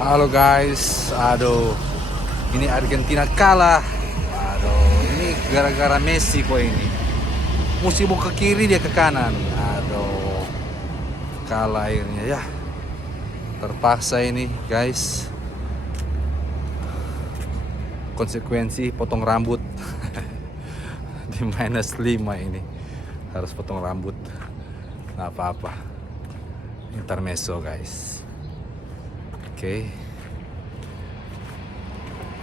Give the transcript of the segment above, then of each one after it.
Halo guys, aduh, ini Argentina kalah. Aduh, ini gara-gara Messi kok ini. Mesti mau ke kiri dia ke kanan. Aduh, kalah akhirnya ya. Terpaksa ini guys. Konsekuensi potong rambut di -5 ini. Harus potong rambut. Nggak apa-apa. Intermezzo guys. Oke.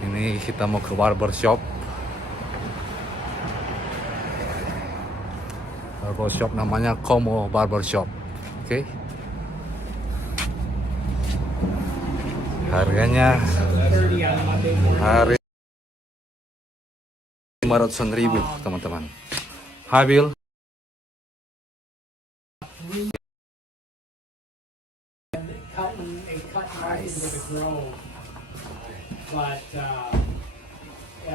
Ini kita mau ke barbershop. Barbershop namanya Como Barbershop. Oke. Harganya hari 500.000 teman-teman. Habil. But yeah,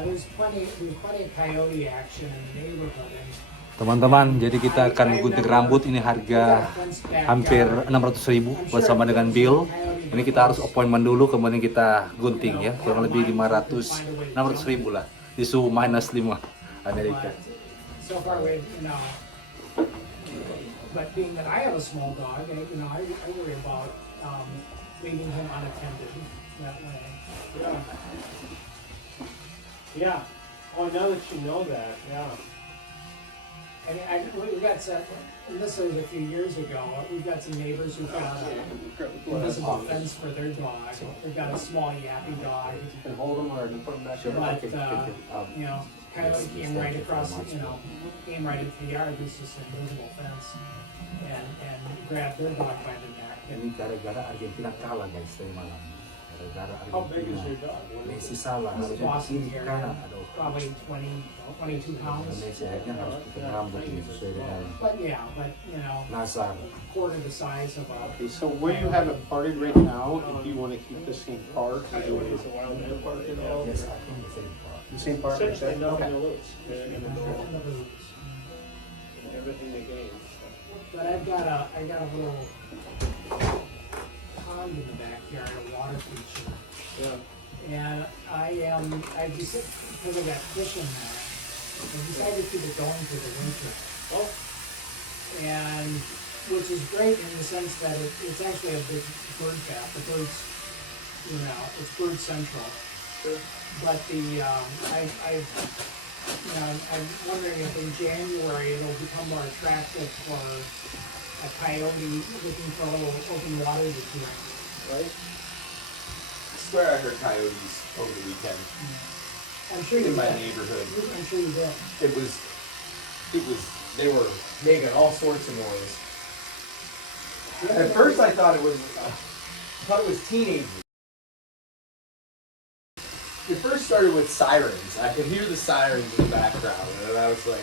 there's plenty of coyote action in the neighborhood. Teman-teman, jadi kita akan gunting rambut. Ini harga hampir 600.000 bersama dengan bill. Ini kita harus appointment dulu, kemudian kita gunting ya. Kurang lebih 600.000 lah. Di suhu -5 Amerika. So far, but being that I have a small dog, I worry about leaving him unattended that way. Yeah. Oh, now that you know that, yeah. And we got some, and this was a few years ago, we've got some neighbors who got an invisible fence for their dog. They've got a small yappy dog. Hold them or put them back there. But, coyote came right across, came right into the yard. There's this invisible fence. And grabbed their dog by the neck. Ini gara-gara Argentina kalah guys tadi malam. Gara-gara How big is your Argentina. dog? Messi salah, This is harusnya Boston kiri here, kanan. Aduh. probably 22 pounds. Messi akhirnya harus potong rambut ini sesuai dengan But Nazar. quarter the size of a. Okay, so where you have it parted right now, if you want to keep the same part, or do it Yes, I think the same part. the same part? Essentially, no Okay. loose in the middle, everything they gain. But I've got a little pond in the backyard, a water feature. Yeah. And I decided, because I got fish in there, I decided to keep it going for the winter. Oh, And, which is great in the sense that it's actually a big bird bath. The birds, it's bird central. sure. But I'm wondering if in January it'll become more attractive for a coyote looking for a little open water to drink. Right? I swear I heard coyotes over the weekend I'm sure you in my did. neighborhood. I'm sure you did. They were making all sorts of noise. At first I thought it was teenagers. It first started with sirens. I could hear the sirens in the background, and I was like,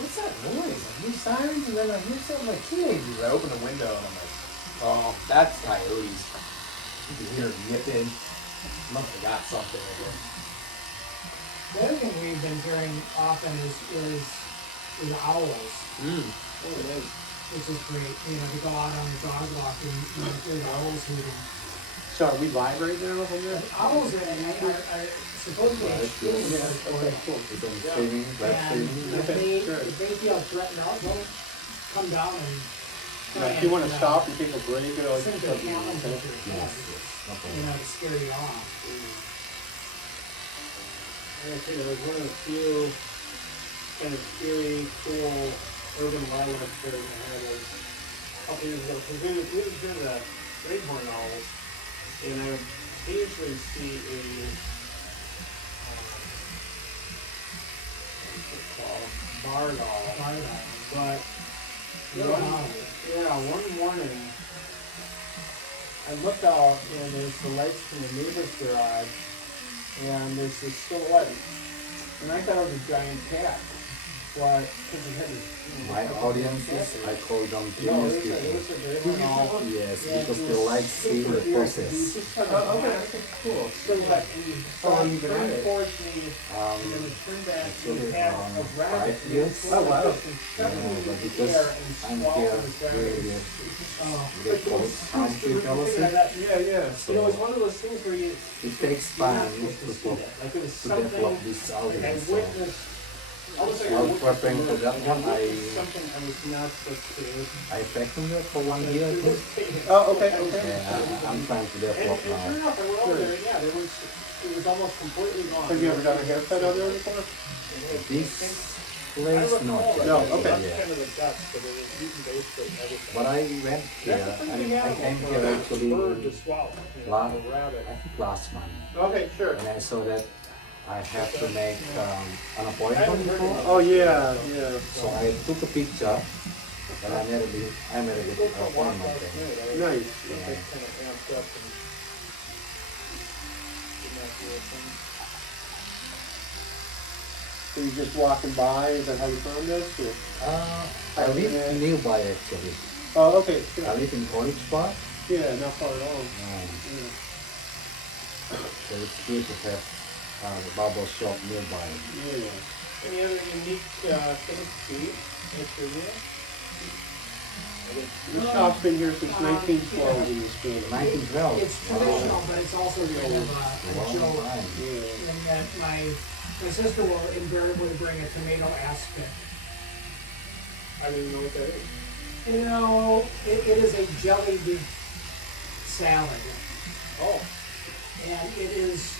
what's that noise? I hear sirens, and then I hear something like teenagers. I open the window, and I'm like, oh, that's coyotes. You can hear them yipping. Must have got something in there. The other thing we've been hearing often is owls, Oh, nice. which is great. To go out on the dog walk and hear the owls hooting. So are we live right now on this? Owls are supposedly extremely Okay, cool. It's on streaming, live And streaming. if they feel threatened, don't come down and. Now, if you want to stop and take a break, or like, Send their camels at your Yes, chest, yes, no problem. to scare you off. I think it was one of the few kind of scary, cool urban wildlife stories I had was a couple years ago. Because we would hear the rainhorn owls, and I would occasionally see what's it called? Barred owl. Barred owl. But Little one, owl. one morning, I looked out and there's the lights from the neighbor's garage, and there's this silhouette, and I thought it was a giant cat. What? Because it had this, My audiences, I call them no, genius it people. was a very long. Yes, Yeah, because it they was like seeing the super process. weird. It was just kind of Cool. so like we long you been at turned it? towards me, and then we turned back and we had a rabbit. 5 years. Oh, wow. Yeah, but because I'm here, really, they call it country fellowship. Yeah. You know, it's one of those things where you, It takes you're not time supposed to see to that. Like it was develop something this I audience. So witnessed. Almost like I while witnessed preparing for that one, something I was not supposed to do. I vacuumed it for 1 year. I think. Oh, okay. Yeah, I'm trying to And develop sure now. enough, I went over there, yeah, it was almost completely gone. Have you ever done a haircut out there before? This place, no. No, okay. Yeah. Kind of the guts, but it was meat and bacon, everything. But I went here, That's the I thing mean, I came here bird actually to swallow, you know, last, a rabbit. I think last month. Okay, sure. And I saw that I have to make an appointment before. Oh, yeah. So I took a picture and I made a good appointment thing. Nice. Yeah. Kind of amped up and did not do a thing. So you're just walking by, is that how you found us? Or? I live nearby actually. Oh, okay, sure. I live in College Park. Yeah, not far at all. Um, Yeah. so it's good to have a barber shop nearby. Yeah. Any other unique things to see at your meal? This shop's been here since 1912 in this building. 1912. It's traditional, but it's also kind of a Long joke time. Yeah. in that my sister will invariably bring a tomato aspic. I don't even know what that is. You know, it is a jelly bean salad. Oh, And it is,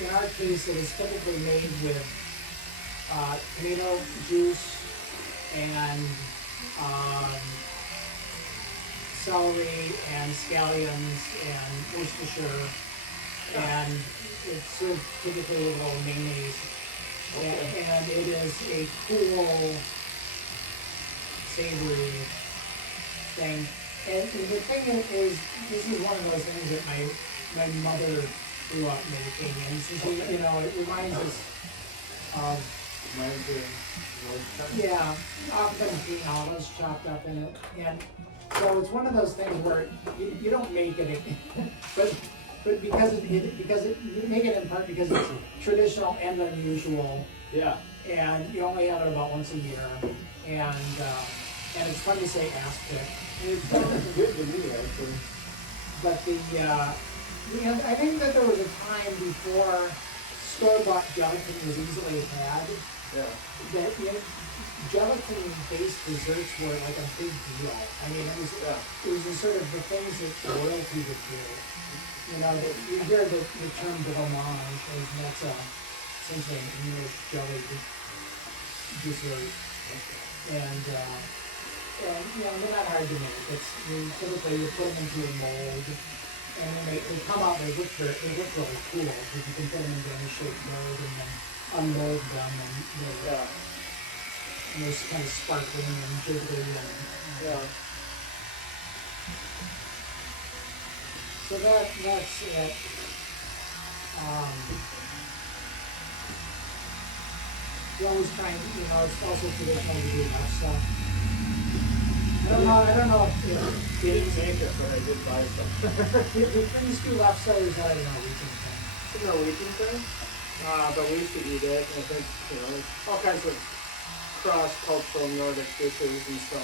in our case, it is typically made with tomato juice and celery and scallions and Worcestershire, and it's served typically with a little mayonnaise. And it is a cool, savory thing. And the thing is, this is one of those things that my mother grew up making, and since you know, it reminds us of, yeah, often being olives chopped up in it, and so it's one of those things where you don't make it, but because you make it in part because it's traditional and unusual, yeah. and you only have it about once a year, and it's fun to say aspic. It's good to me, actually. But I think that there was a time before store-bought gelatin was easily had, Yeah. that gelatin-based desserts were like a big deal. I mean, it was the sort of the things that royalty would do. You know, that you hear the term blancmange, and that's essentially an English jelly dessert. And you know, they're not hard to make. Typically you put them into a mold, and then they come out and they look really cool, because you can put them into any shaped mold and then unmold them, and they're kind of sparkling and jiggly. Yeah. So that's it. You always try and, you know, it's also traditional to do that stuff. I don't know if Didn't make it, but I did buy some. the Friends do lobsters out of Norwegian thing. It's a Norwegian thing, but we used to eat it, and I think, you know, all kinds of cross-cultural Nordic dishes, and so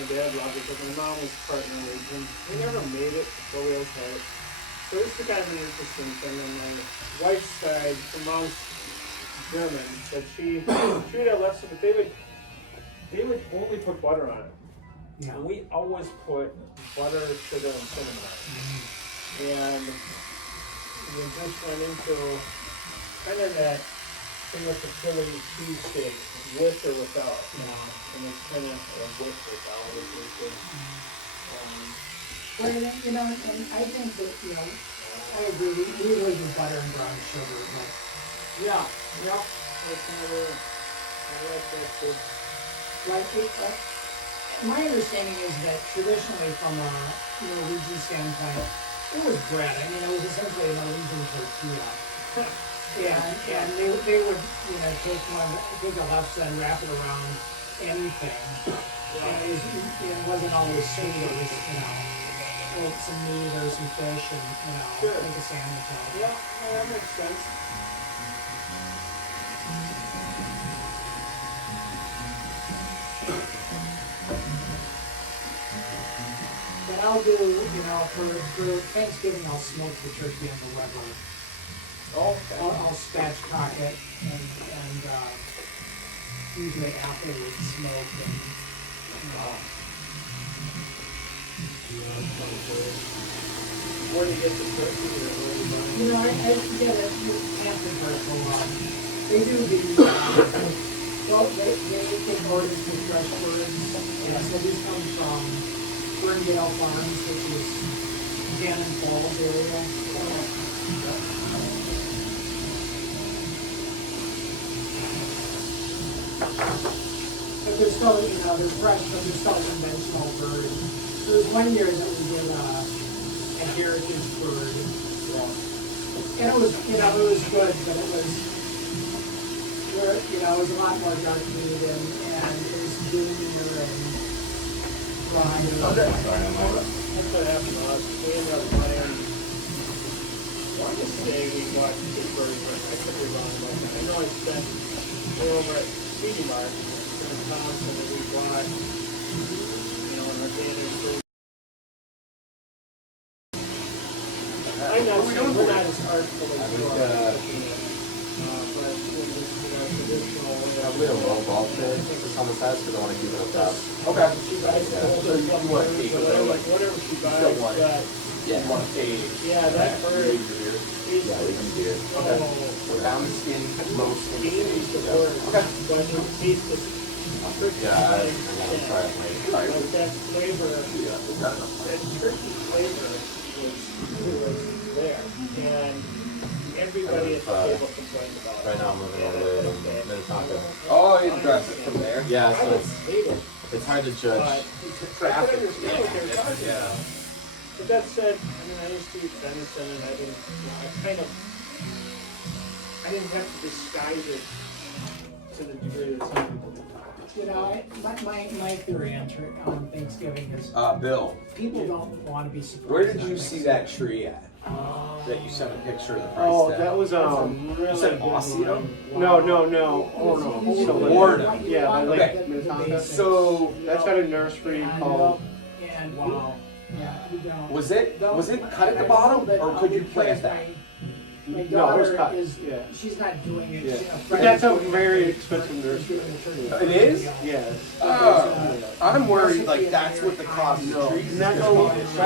my dad loved it, but my mom was part Norwegian. We never made it, but we always had it. So it's kind of an interesting thing on my wife's side. Her mom's German, but she would have left some, but they would only put butter on it. Yeah. And we always put butter, sugar, and cinnamon on it. And we just went into kind of that thing with the Philly cheesesteak, with or without. And it's kind of with without, which is good. Well, you know, and I think that, you know, I agree, we usually do butter and brown sugar, but Yeah, that's kind of I like that too. my understanding is that traditionally from a Norwegian standpoint, it was bread. I mean, it was essentially a Norwegian tortilla. and they would, you know, take a left side, wrap it around anything. And it wasn't always sweet, it was, you know, like some meat or some fish and, you know, Sure. make a sandwich out of it. Yeah, well, that makes sense. But I'll do, you know, for Thanksgiving, I'll smoke the turkey on the Weber. Oh, I'll spatchcock it and usually afterwards smoke and, you know. Where do you get the turkey or where do you buy it? You know, I forget it, Hampton Virtual, they do the, well, they take orders for fresh birds. Yeah, so these come from Ferndale Farms, which is Cannon Falls area. But they're still, you know, they're fresh, but they're still conventional birds. There was one year that we did a heritage bird. And it was, you know, it was good, but it was, you know, it was a lot more dark meat and it was goomier and drier. That's what happened to us. We ended up buying, I want to say we bought two birds, but I could be wrong about that. I know I spent, we were over at CD Mart in Wisconsin and we bought, you know, an organic bird. I'm not saying we're not as artful as you are. But when this, you know, traditional. we have a low ball pit on the sides because I want to keep it up top. Okay. She buys Yeah. all So those you want to take it whatever, like whatever she buys, don't want it. that, you want to take yeah, that bird is, Yeah, we can do it. Okay. We're down the skin, low skin. game is the Yeah. word, Okay. but it tastes the turkey Yeah, I flavor. want to try it later. Like that flavor, Yeah, we got enough. that turkey flavor was there, and everybody at the table complained about it. Right now I'm living over there in Minnetonka. Oh, you dress it from there? Yeah, I so would hate it, it's hard to but judge. I could understand what they were talking about. But that said, I mean, I used to eat venison and I didn't, you know, I didn't have to disguise it to the degree that some people do. You know, my theory on Thanksgiving is Bill, people don't want to be surprised. where did on you see Thanksgiving. that tree at? That you sent a picture of the price Oh, tag? that was, You said Osseo? no. Oh, no. You So want- Warner. Yeah, by you Lake want the Minnetonka. basics. So, That's at a nursery called, And, Wow. yeah, you don't. was it cut at the bottom, or could you plant that? My no, it was daughter cut, is, yeah. she's not doing it. Yeah. She- But that's a very expensive nursery. It is? Yes. Oh, I'm worried like that's what the cost of No, trees is. that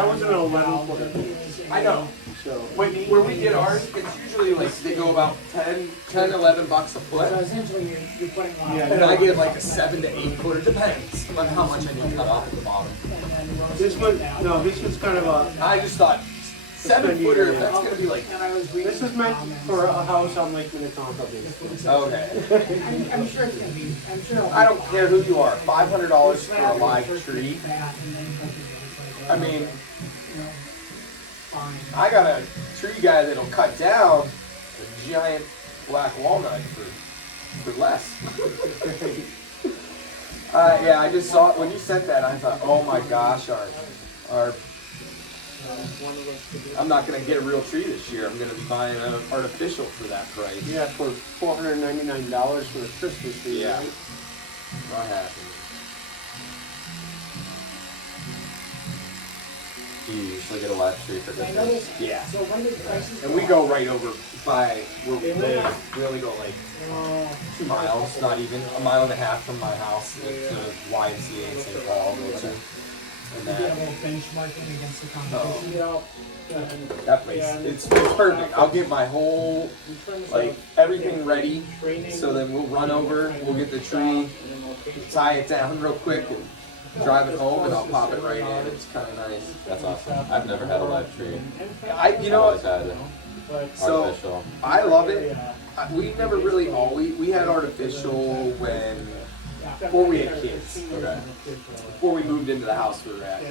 was an 11 footer. I know. So, When we get ours, it's usually like they go about 10, 11 bucks a So foot. essentially, you're putting a lot. Yeah, And I get like a 7 to 8 footer, depends on how much I need to cut off at the bottom. this one, no, this was kind of a, I just thought 7 footer, that's gonna be like, And I was reading this was meant comments. for a house on Lake Minnetonka. okay. I'm sure it's gonna be, I'm sure. it'll be I don't fine. care who you are, $500 It's for a fat, live turkey tree. fat, and then cooking it. It's like, I mean, you know, fine. I got a tree guy that'll cut down a giant black walnut for less. Yeah, I just saw it when you sent that. I thought, oh my gosh, our I'm not gonna get a real tree this year. I'm gonna be buying an artificial for that price. Yeah, for $499 for a Christmas tree. Yeah. Right? Not happy. You usually get a live tree for I Christmas. noticed, Yeah. so when did prices And go we up? go right over by where we live. We only go like Oh, 2 miles, not even a mile and a half from my house to YMCA in St. Paul. Go to. And you get a that, little benchmarking against the competition. Yeah. that place, it's perfect. I'll get my whole, like, everything ready. So then we'll run over, we'll get the tree, tie it down real quick, and drive it home, and I'll pop it right in. It's kind of nice. That's awesome. I've never had a live tree. You know Always what? had it So artificial. I love it. We never really always, we had artificial when before we had kids. Okay. Before we moved into the house we were at,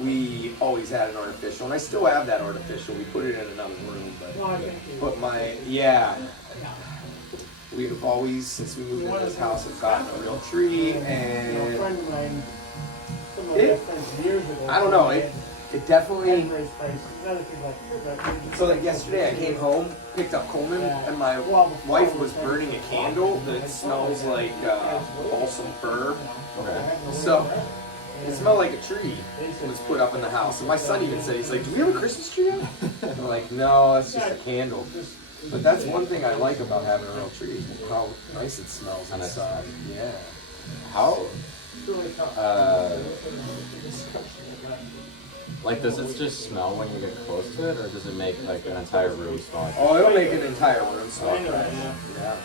we always had an artificial, and I still have that artificial. We put it in another room, but we've always, since we moved into this house, have gotten a real tree, and I don't know, it definitely. So like yesterday, I came home, picked up Coleman, and my wife was burning a candle that smells like balsam fir. Okay. So it smelled like a tree was put up in the house. And my son even said, he's like, "Do we have a Christmas tree yet?" I'm like, "No, that's just a candle." But that's one thing I like about having a real tree, how nice it smells inside. Yeah. How? Like, does it just smell when you get close to it, or does it make like an entire room smell? Oh, it'll make an entire room smell. I know, Right? yeah. Yeah.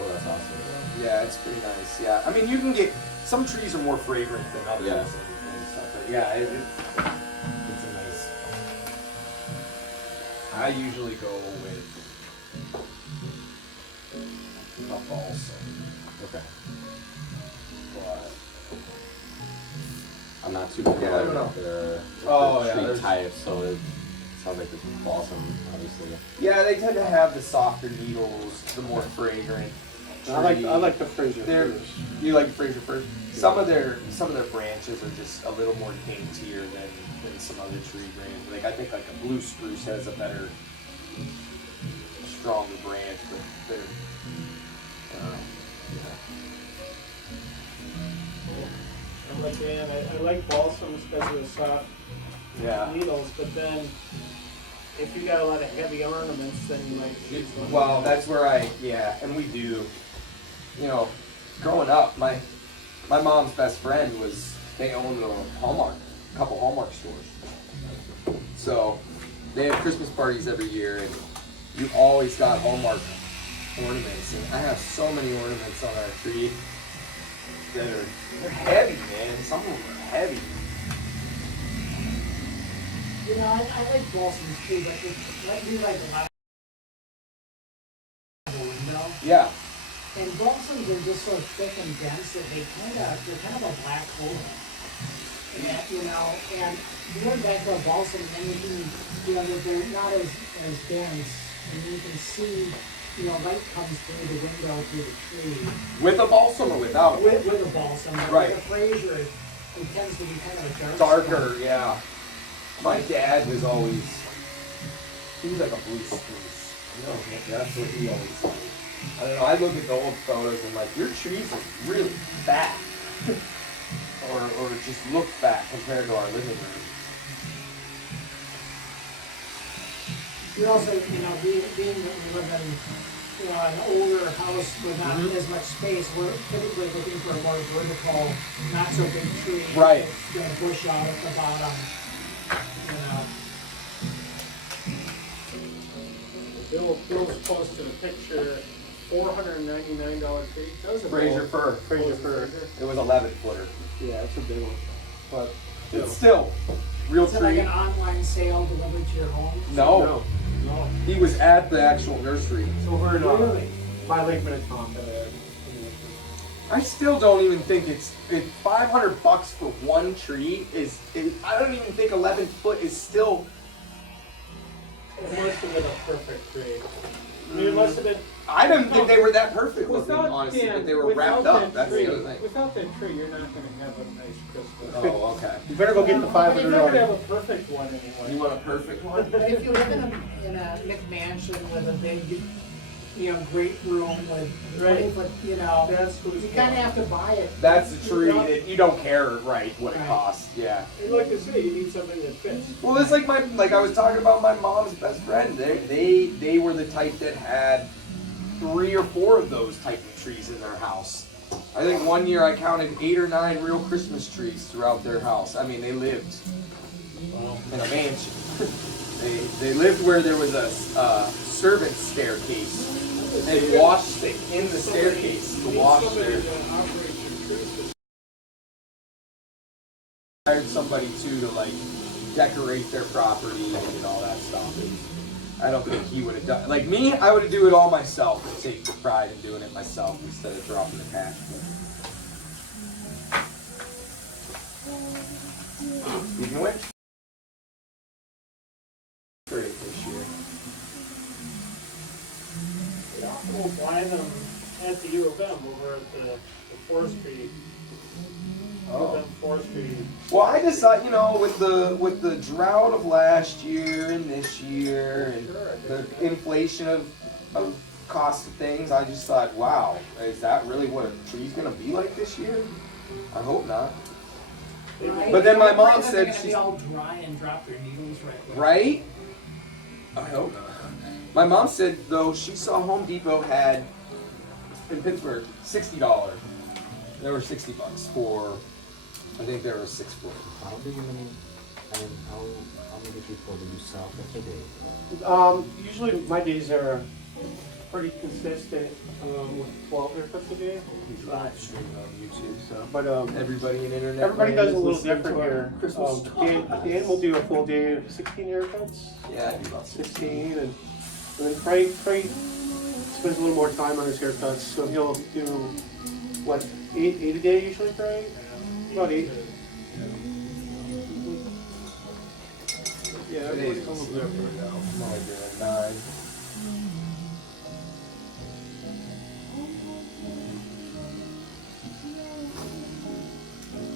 Oh, that's awesome. Yeah, it's pretty nice. Yeah, I mean, you can get some trees are more fragrant than others Yeah. and stuff. But yeah, it's a nice. I usually go with a balsam, Okay. but I'm not too Yeah, I familiar don't know. with the Oh, yeah, tree there's- types, so it sounds like this is balsam, obviously. yeah, they tend to have the softer needles, the more fragrant. I like tree. the Fraser They're- firs. You like Fraser firs? Some of their branches are just a little more daintier than some other tree brands. Like I think like a blue spruce has a better, stronger branch, but they're. I'm like, man, I like balsams because of the soft Yeah. needles, but then if you got a lot of heavy ornaments, then you might choose one. Well, that's where and we do. You know, growing up, my mom's best friend they owned a couple Hallmark stores. So they have Christmas parties every year, and you always got Hallmark ornaments. And I have so many ornaments on our tree that they're heavy, man. Some of them are heavy. You know, I like balsams too, but you like a lot of window. Yeah. And balsams are just so thick and dense that they're kind of a black hole. And, you know, and you went back to a balsam and you can, you know, that they're not as dense. And you can see, you know, light comes through the window, through the tree. With a balsam or without? With a balsam. But Right. with a Fraser, it tends to be kind of a Darker, yeah. My dad was always, he was like a blue spruce. You know, that's what he always said. I don't know, I look at the old photos and like, your trees are really fat. or just look fat compared to our living room. You also, you know, being that we live in, you know, an older house with not as much space, we're typically looking for a more vertical, not so big tree. Right. It's gonna bush out at the bottom, you know. Bill's posted a picture, $499 tree. That was a Fraser fir. Fraser fir. It was 11 footer. Yeah, it's a big one. But it's still, real Is it like tree. an online sale delivered to your home? No, No. he was at the actual nursery. So we're in Really? by Lake Minnetonka. I still don't even think it's $500 for one tree I don't even think 11 foot is still. It must have been a perfect tree. I mean, it must have been. I didn't think they were that perfect looking, Without, honestly, Dan, that they were without wrapped up. that That's tree, the other thing. Without that tree, you're not going to have a nice Christmas. Oh, okay. You better go get the But you're not going to have $500. a perfect one anyway. You want a perfect one? But if you live in a McMansion with a big, you know, great room with 20-foot, you know, That's what you it's kind of for. have to buy it. That's the tree that you don't care, right, what it Right. costs. Yeah. And like I say, you need something that fits. Well, it's like like I was talking about my mom's best friend. They were the type that had 3 or 4 of those type of trees in their house. I think one year I counted 8 or 9 real Christmas trees throughout their house. I mean, they lived in a mansion. they lived where there was a servant staircase. They washed in the staircase to wash their. Hired somebody too to like decorate their property and all that stuff. And I don't think he would have done like me. I would do it all myself and take the pride in doing it myself instead of dropping the cash. You can win. Great this year. We often will buy them at the U of M over at the forestry. U of M forestry. Well, I just thought, you know, with the drought of last year and this year and the inflation of cost of things, I just thought, wow, is that really what a tree's gonna be like this year? I hope not. But then my mom said they're she's be all dry and drop their needles right. right. I hope not. My mom said though she saw Home Depot had in Pittsburgh $60. They were $60 for, I think there were 6 foot. How many people do you sell per day? Usually my days are pretty consistent with 12 haircuts a day. Live streaming on YouTube, so But everybody in internet. everybody land does a is little listening different to our here. Christmas. Dan will do a full day of 16 haircuts. Yeah, I do about 16, and then Frank spends a little more time on his haircuts, so he'll do what, 8 a day usually, Frank? About 8. Yeah, Today's everybody's a little different. I'm only doing 9.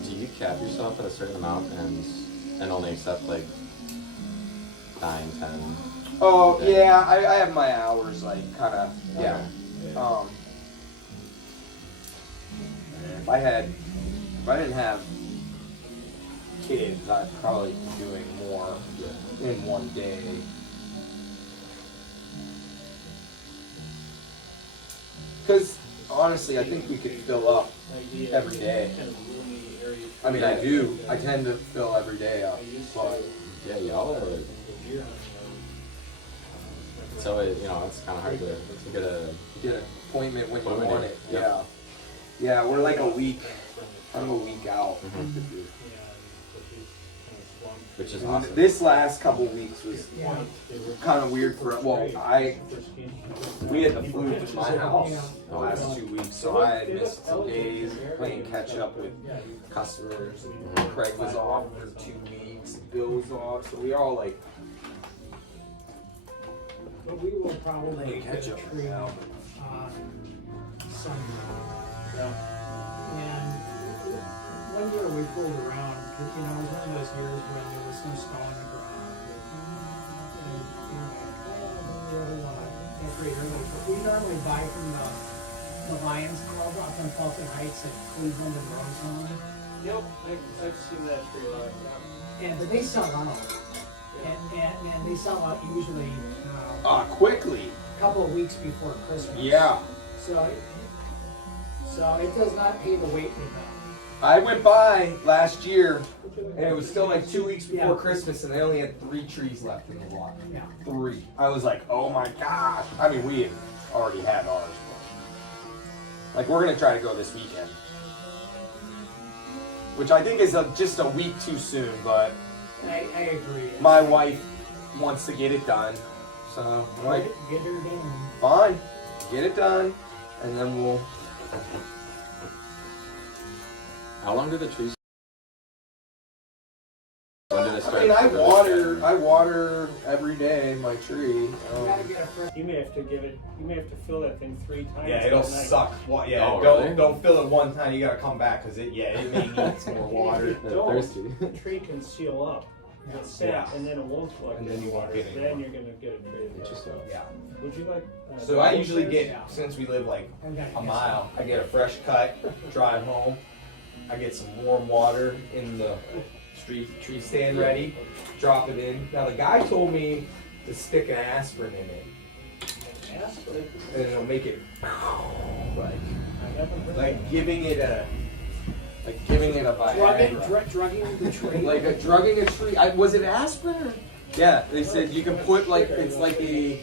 Do you cap yourself at a certain amount and only accept like 9, 10? Oh yeah, I have my hours like kind of yeah. If I didn't have kids, I'd probably be doing more in one day. Because honestly, I think we could fill up every day. I mean, I do. I tend to fill every day up, but Yeah, y'all are. So it, it's kind of hard to get a. get an appointment when you Appointment, want it. yep. Yeah. Yeah, we're like a week. I'm a week out. Which is And awesome. This last couple weeks was Yeah. kind of weird for we had the flu in my house the last 2 weeks, so I had missed some days playing catch up with customers. Craig was off for 2 weeks, Bill was off, so we all like But we will probably playing get catch a up tree now. on Sunday. And one year we pulled around, because it was one of those years when there was no snow on the ground. And we really want to decorate early. But we normally buy from the Lions Club up in Fulton Heights at Cleveland and Roseland. Yep, I've seen that tree a lot. But they sell out. And they sell out usually Quickly. a couple of weeks before Christmas. Yeah. So it does not pay to wait with them. I went by last year and it was still like 2 weeks before Yeah. Christmas and they only had 3 trees left in the lot. Yeah. 3. I was like, oh my gosh. I mean, we had already had ours. But, like, we're going to try to go this weekend. Which I think is just a week too soon, but I agree. my wife wants to get it done. So, I'm like, Get her done. fine, get it done, and then we'll. How long do the trees? When do they I start? mean, I water every day my tree. You gotta get a fresh. You may have to fill that thing 3 times. Yeah, it'll that night. suck. Yeah, Oh, don't really? don't fill it one time. You gotta come back because it may need some more water. They're Don't, thirsty. the tree can seal up. Get set, Yeah. and then it won't collect And then any you won't water. get any Then more. you're gonna get a tree. Interesting. Yeah. Would you like? So I usually downstairs? get, since we live like Okay, a mile, I get a fresh cut, drive home. I get some warm water in the tree stand ready, drop it in. Now the guy told me to stick an aspirin in it, Aspirin? and it'll make it I haven't heard like giving it a Viagra. Drugging the tree. Like a drugging a tree. Was it aspirin? Or? Yeah, they said you can put like it's like a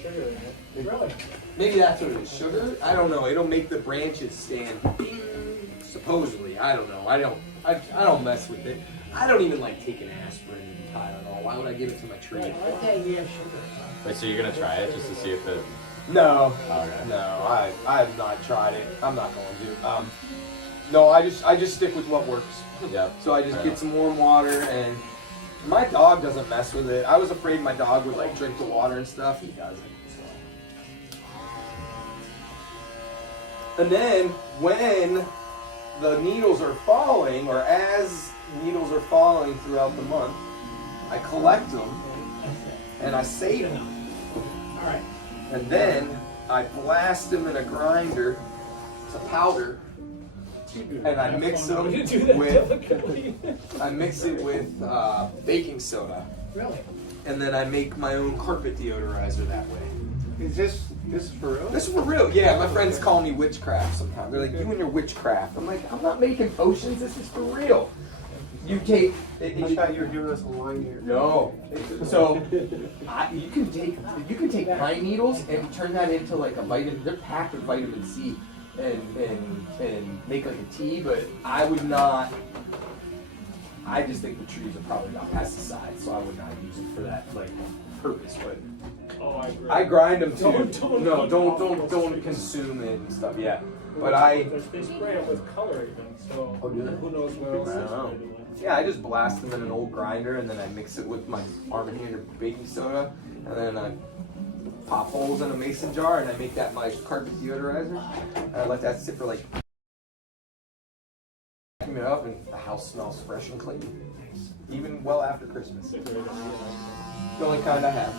Really? maybe that's what it is. Sugar? I don't know. It'll make the branches stand. Bing, supposedly, I don't know. I don't mess with it. I don't even like taking aspirin and Tylenol. Why would I give it to my tree? Okay, yeah, sugar. Wait, so you're gonna try it just to see if it? No, Okay. no, I've not tried it. I'm not going to. No, I just stick with what works. Yeah. So I just get some warm water and My dog doesn't mess with it. I was afraid my dog would like drink the water and stuff. He doesn't. So. And then when the needles are falling, or as needles are falling throughout the month, I collect them and I save them. All right. And then I blast them in a grinder to powder. And I mix them with, I mix it with baking soda. Really? And then I make my own carpet deodorizer that way. Is this for real? This is for real. Yeah, my friends call me witchcraft sometimes. They're like, you and your witchcraft. I'm like, I'm not making potions. This is for real. You take... I thought you were giving us a line here. No. So, you can take pine needles and turn that into like a vitamin. They're packed with vitamin C. And make like a tea, but I would not. I just think the trees are probably got pesticides, so I would not use it for that like purpose. But Oh, I agree. I grind them too. Don't Don't consume it and stuff. Yeah, but I They spray it with color even, so Oh, do they? who knows what else I they don't know. spray it with. yeah I just blast them in an old grinder and then I mix it with my Arm & Hammer baking soda and then I pop holes in a mason jar and I make that my carpet deodorizer. And I let that sit for like. Vacuum it up and the house smells fresh and clean. Even well after Christmas. It's a great idea. The only kind I have.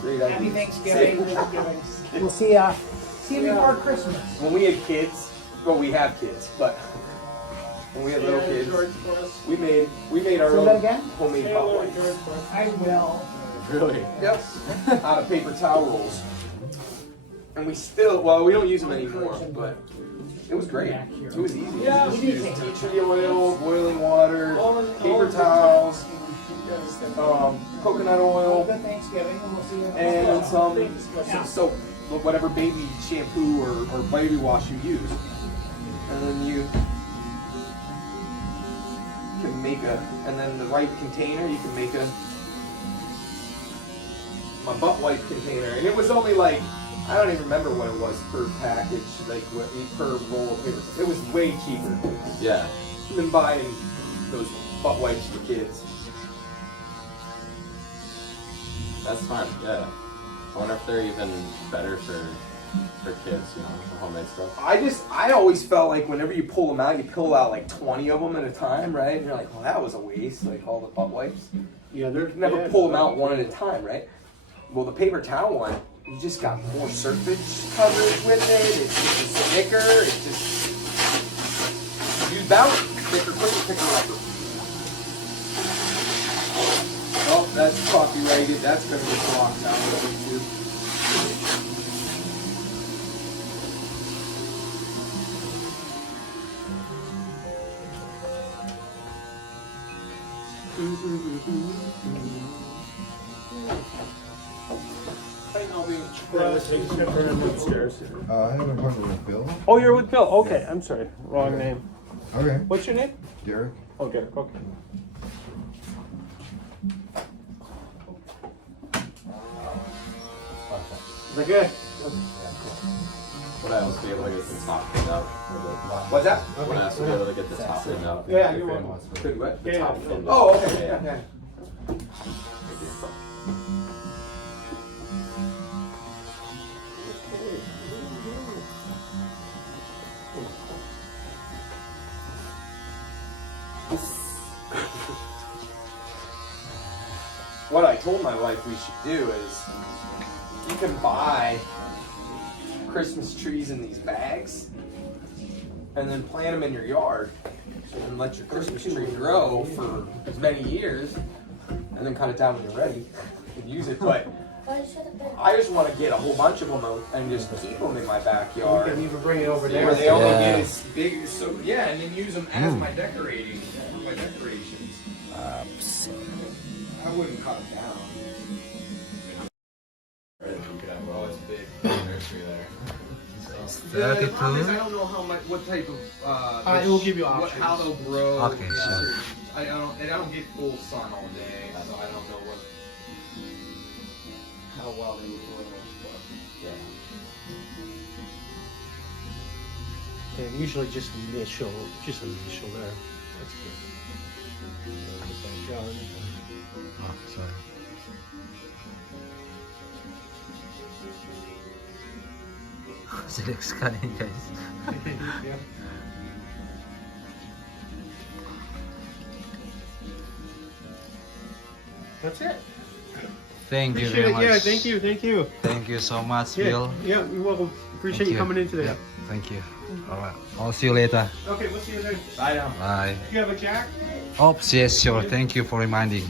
Great idea. Happy Thanksgiving. We'll see you before Christmas. When we had kids, well, we have kids, but when we had little Say kids, George for us. we made our Say own that again? homemade Say pot hello to wipes. George for us. I will. Really? Yep. Out of paper towel rolls. And we still, well, we don't use them anymore, but it was great. It was easy. Yeah, We we just do. used tea tree oil, boiling water, All paper the towels, Yes. coconut oil, Good Thanksgiving, and we'll see you. and then some Yeah. soap, whatever baby shampoo or baby wash you use. And then you can make and then the right container, you can make my butt wipe container. And it was only like, I don't even remember what it was per package, like per roll of paper. It was way cheaper Yeah. than buying those butt wipes for kids. That's smart. Yeah. I wonder if they're even better for kids, you know, the homemade stuff. I always felt like whenever you pull them out, you pull out like 20 of them at a time, right? And you're like, well, that was a waste, like all the butt wipes. Yeah, they're You never pull them out one at a time, right? Well, the paper towel one, you just got more surface coverage with it. It's just thicker. It's just use that one. Thicker, quicker, thicker rubber. Oh, that's copyrighted. That's gonna get blocked out of YouTube. Upstairs. I have an appointment with Bill. Oh, you're with Bill. Okay, I'm sorry. Wrong name. Okay. What's your name? Derek. Okay, okay. Is that good? Would I also be able to get the top thing up? What's that? Would I also be able to get the top thing up? Yeah, you want want. Good what? The top thing. Oh, okay. Yeah, yeah. What I told my wife we should do is you can buy Christmas trees in these bags and then plant them in your yard and let your Christmas tree grow for as many years and then cut it down when you're ready and use it. But I just want to get a whole bunch of them and just keep them in my You backyard can even bring it over where there. they only Yeah. get as big. So yeah, and then use them as my decorating, my decorations. I wouldn't cut them down. Well, it's big nursery there. The problem is I don't know how much, what type of, It will give you what, options. how they'll grow. Okay, sure. I don't get full sun all day, so I don't know what, how well they will grow. But yeah. And usually just initial there. That's good. Oh, sorry. Jelek sekali guys. That's it. Thank you Appreciate very it. much. Yeah, thank you, thank you. Thank you so much, Yeah, Bill. yeah, you're welcome. Appreciate Thank you coming in today. Yep, thank you. Alright, I'll see you later. Okay, we'll see you then. Bye now. Bye. You have a jack? Oh, yes, sure. Thank you for reminding.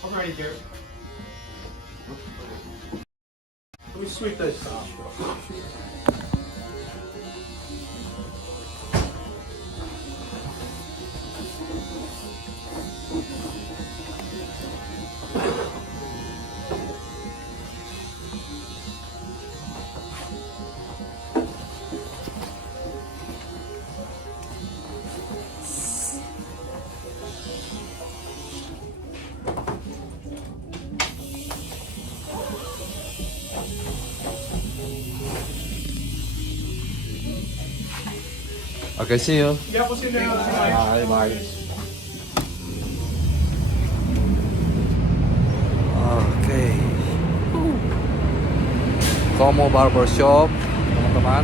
Alrighty, Garrett. Let me sweep this off. Okay, see you. Yeah, we'll see you now. Bye, bye. Oke. Tomo Barbershop, teman-teman.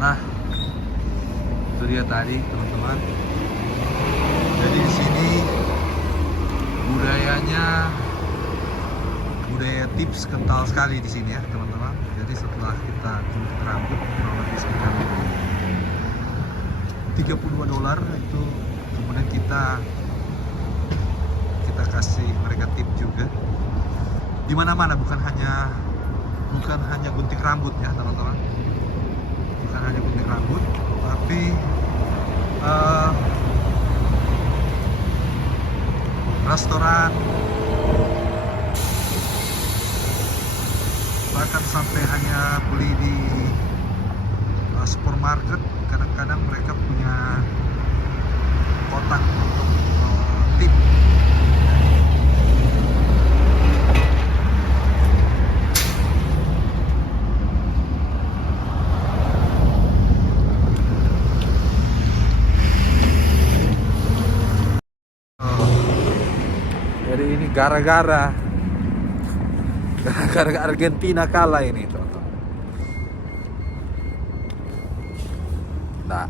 Nah, itu dia tadi, teman-teman. Jadi di sini budaya tips kental sekali di sini ya, teman-teman. Jadi setelah kita gunting rambut kurang lebih sekitar $32 itu, kemudian kita kasih mereka tip juga. Di mana-mana, bukan hanya gunting rambut ya, teman-teman. Bukan hanya gunting rambut, tapi restoran, bahkan sampai hanya beli di supermarket, kadang-kadang mereka punya kotak untuk tip. Jadi ini gara-gara Argentina kalah ini, teman-teman. Nah,